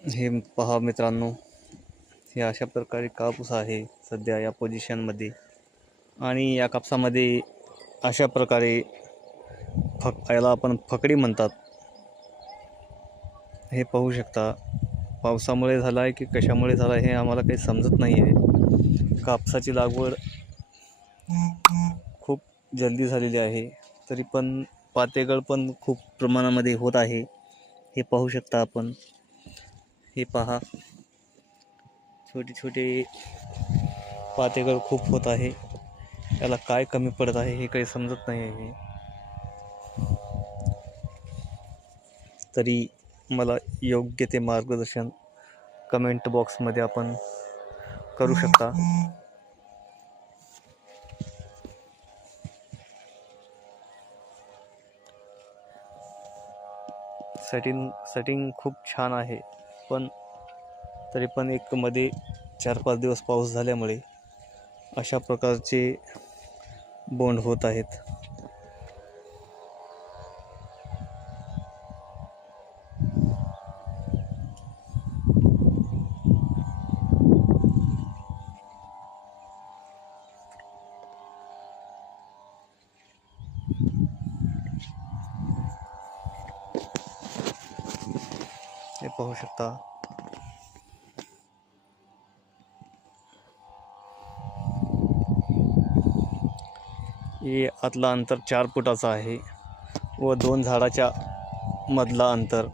हे पहा मित्रांनो, हे अशा प्रकारे कापूस आहे सध्या या पोझिशनमध्ये. आणि या कापसामध्ये अशा प्रकारे याला आपण फकडी म्हणतात. हे पाहू शकता, पावसामुळे झालं आहे की कशामुळे झालं आहे हे आम्हाला काही समजत नाही आहे. कापसाची लागवड खूप जल्दी झालेली आहे, तरी पण पातेगळ पण खूप प्रमाणामध्ये होत आहे. हे पाहू शकता आपण. हे पहा, छोटे छोटे पातेगळ खूप होत आहे. याला काय कमी पडत आहे हे काही समजत नाही आहे. तरी मला योग्य ते मार्गदर्शन कमेंट बॉक्समध्ये आपण करू शकता. सेटिंग खूप छान आहे, पण तरी पण एक मध्ये 4-5 दिवस पाऊस झाल्यामुळे अशा प्रकारचे बोंड होत आहेत. हे पाहू शकता. हे आतला अंतर 4 फुटाचा आहे व 2 झाडाच्या मधला अंतर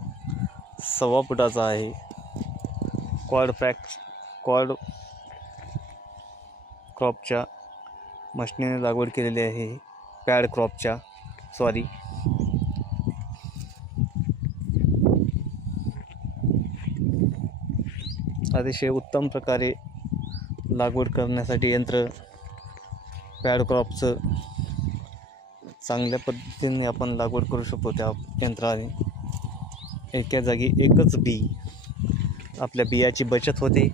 1.25 फुटाचा आहे. क्वाड क्रॉपच्या मशनीने लागवड केलेली आहे. पॅड क्रॉपच्या अतिशय उत्तम प्रकारे लागवड करण्यासाठी यंत्र पॅड क्रॉपचं चांगल्या पद्धतीने आपण लागवड करू शकतो. त्या यंत्राने एका जागी एकच बी, आपल्या बियाची बचत होते